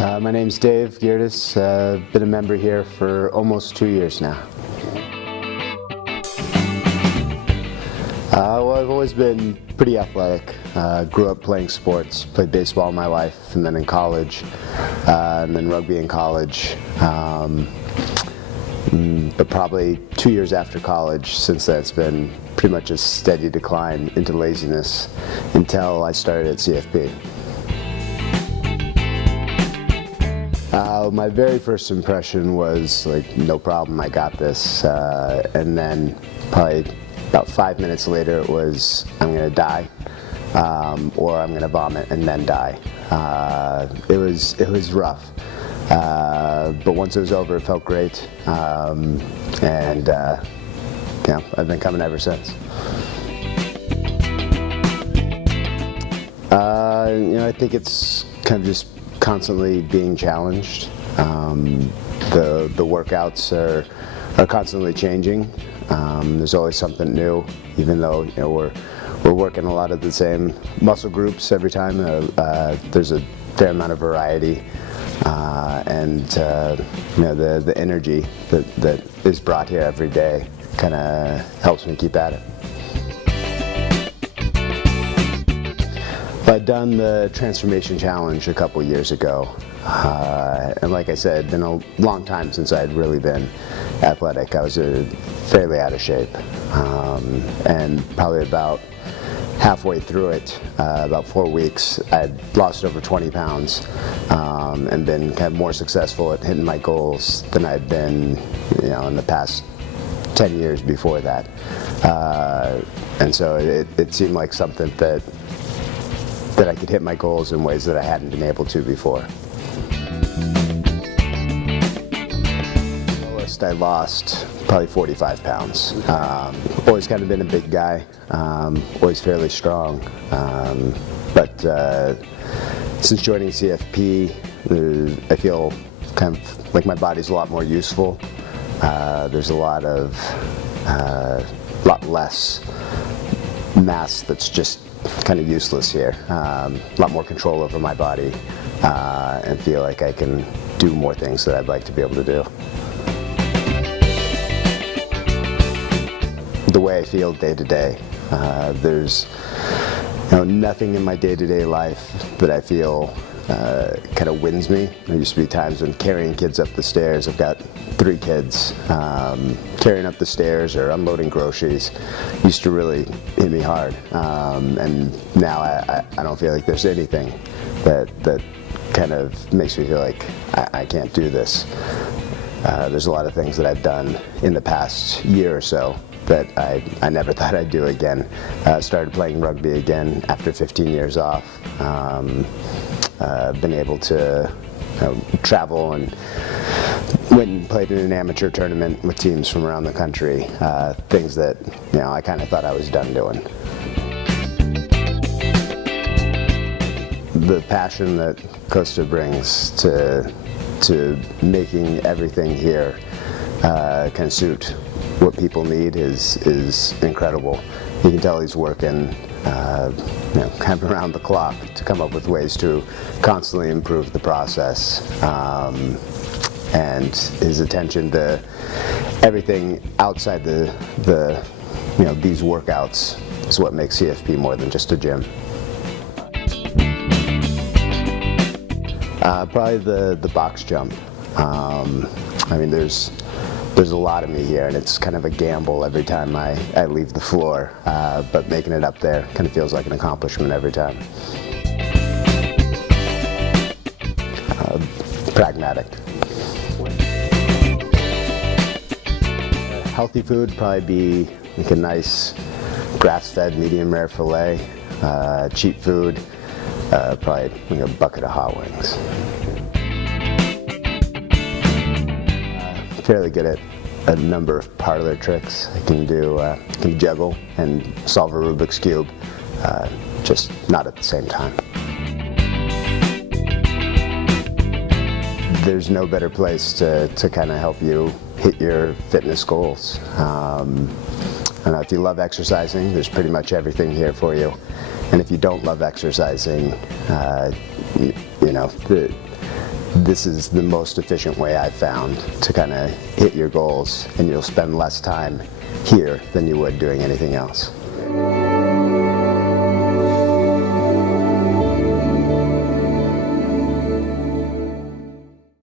My name's Dave Geerdes. Been a member here for almost 2 years now. Well, I've always been pretty athletic. Grew up playing sports, played baseball all my life, and then in college, and then rugby in college. But probably 2 years after college, since that's been pretty much a steady decline into laziness until I started at CFP. My very first impression was like, no problem, I got this. And then probably about 5 minutes later it was, I'm gonna die, or I'm gonna vomit and then die. It was rough. But once it was over, it felt great. Yeah, I've been coming ever since. I think it's kind of just constantly being challenged. The workouts are constantly changing. There's always something new, even though we're working a lot of the same muscle groups every time. There's a fair amount of variety, and the energy that is brought here every day kind of helps me keep at it. I'd done the Transformation Challenge a couple years ago, and like I said, it's been a long time since I'd really been athletic. I was fairly out of shape, and probably about halfway through it, about 4 weeks, I'd lost over 20 pounds and been kind of more successful at hitting my goals than I'd been in the past 10 years before that. And so it seemed like something that I could hit my goals in ways that I hadn't been able to before. Lowest I lost probably 45 pounds. Always kind of been a big guy, always fairly strong, but since joining CFP, I feel kind of like my body's a lot more useful. There's a lot less mass that's just kind of useless here. A lot more control over my body, and feel like I can do more things that I'd like to be able to do. The way I feel day to day, there's nothing in my day-to-day life that I feel kind of wins me. There used to be times when carrying kids up the stairs. I've got 3 kids. Carrying up the stairs or unloading groceries used to really hit me hard. And now I don't feel like there's anything that kind of makes me feel like I can't do this. There's a lot of things that I've done in the past year or so that I never thought I'd do again. Started playing rugby again after 15 years off. Been able to travel and went and played in an amateur tournament with teams from around the country. Things that I kind of thought I was done doing. The passion that Costa brings to making everything here kind of suit what people need is incredible. You can tell he's working kind of around the clock to come up with ways to constantly improve the process. And his attention to everything outside these workouts is what makes CFP more than just a gym. Probably the box jump. I mean, there's a lot of me here, and it's kind of a gamble every time I leave the floor, but making it up there kind of feels like an accomplishment every time. Pragmatic. Healthy food would probably be like a nice grass-fed medium rare filet. Cheap food, probably a bucket of hot wings. Fairly good at a number of parlor tricks. I can juggle and solve a Rubik's Cube, just not at the same time. There's no better place to kind of help you hit your fitness goals. And if you love exercising, there's pretty much everything here for you. And if you don't love exercising, this is the most efficient way I've found to kind of hit your goals, and you'll spend less time here than you would doing anything else.